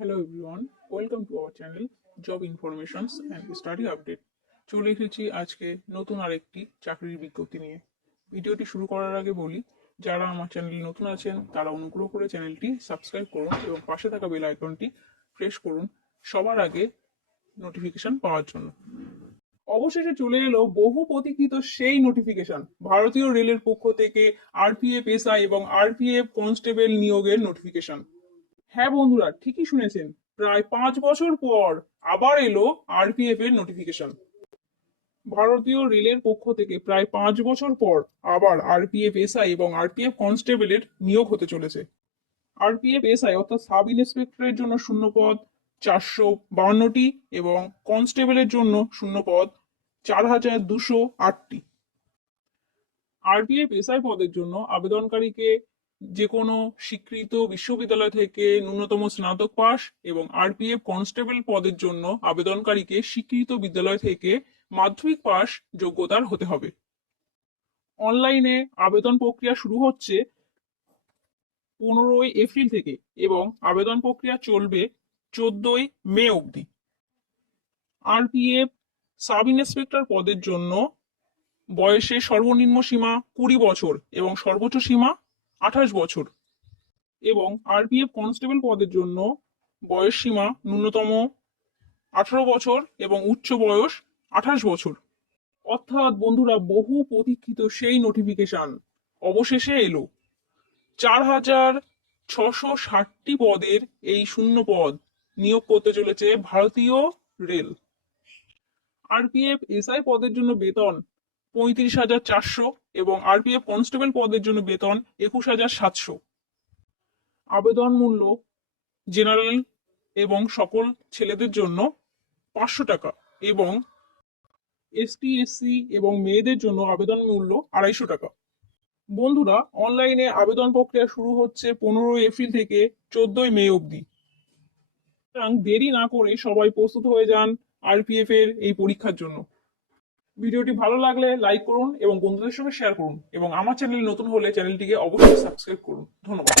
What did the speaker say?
Hello everyone, welcome to our channel Job Informations and Study Update. চলে এসেছি আজকে নতুন আরেকটি চাকরির বিজ্ঞপ্তি নিয়ে। ভিডিওটি শুরু করার আগে বলি, যারা আমার চ্যানেলে নতুন আছেন তারা অনুগ্রহ করে চ্যানেলটি সাবস্ক্রাইব করুন এবং পাশে থাকা বেল আইকনটি প্রেস করুন সবার আগে নোটিফিকেশন পাওয়ার জন্য। অবশেষে চলে এলো বহু প্রতীক্ষিত সেই নোটিফিকেশন, ভারতীয় রেলের পক্ষ থেকে আরপিএফ এসআই এবং আরপিএফ কনস্টেবল নিয়োগের নোটিফিকেশন। হ্যাঁ বন্ধুরা, ঠিকই শুনেছেন, প্রায় 5 বছর পর আবার এলো আরপিএফ এর নোটিফিকেশন। ভারতীয় রেলের পক্ষ থেকে প্রায় 5 বছর পর আবার আরপিএফ এসআই এবং আরপিএফ কনস্টেবলের নিয়োগ হতে চলেছে। আরপিএফ এসআই অর্থাৎ সাব ইন্সপেক্টরের জন্য শূন্যপদ 452টি এবং কনস্টেবলের জন্য শূন্যপদ 4208টি। আরপিএফ এসআই পদের জন্য আবেদনকারীকে যে কোনো স্বীকৃত বিশ্ববিদ্যালয় থেকে ন্যূনতম স্নাতক পাস এবং আরপিএফ কনস্টেবল পদের জন্য আবেদনকারীকে স্বীকৃত বিদ্যালয় থেকে মাধ্যমিক পাস যোগ্যতার হতে হবে। অনলাইনে আবেদন প্রক্রিয়া শুরু হচ্ছে 15 এপ্রিল থেকে এবং আবেদন প্রক্রিয়া চলবে 14 মে অবধি। আরপিএফ সাব ইন্সপেক্টর পদের জন্য বয়সের সর্বনিম্ন সীমা 20 বছর এবং সর্বোচ্চ সীমা 28 বছর এবং আরপিএফ কনস্টেবল পদের জন্য বয়স সীমা ন্যূনতম 18 বছর এবং উচ্চ বয়স 28 বছর। অর্থাৎ বন্ধুরা, বহু প্রতীক্ষিত সেই নোটিফিকেশন অবশেষে এলো। 4660টি পদের এই শূন্য পদ নিয়োগ করতে চলেছে ভারতীয় রেল। আরপিএফ এসআই পদের জন্য বেতন 35,400 এবং আরপিএফ কনস্টেবল পদের জন্য বেতন 21,700। আবেদন মূল্য জেনারেল এবং সকল ছেলেদের জন্য 500 টাকা এবং এসটি এসসি এবং মেয়েদের জন্য আবেদন মূল্য 250 টাকা। বন্ধুরা, অনলাইনে আবেদন প্রক্রিয়া শুরু হচ্ছে 15 এপ্রিল থেকে 14 মে অবধি। সুতরাং দেরি না করে সবাই প্রস্তুত হয়ে যান আরপিএফ এর এই পরীক্ষার জন্য। ভিডিওটি ভালো লাগলে লাইক করুন এবং বন্ধুদের সঙ্গে শেয়ার করুন এবং আমার চ্যানেল নতুন হলে চ্যানেলটিকে অবশ্যই সাবস্ক্রাইব করুন। ধন্যবাদ।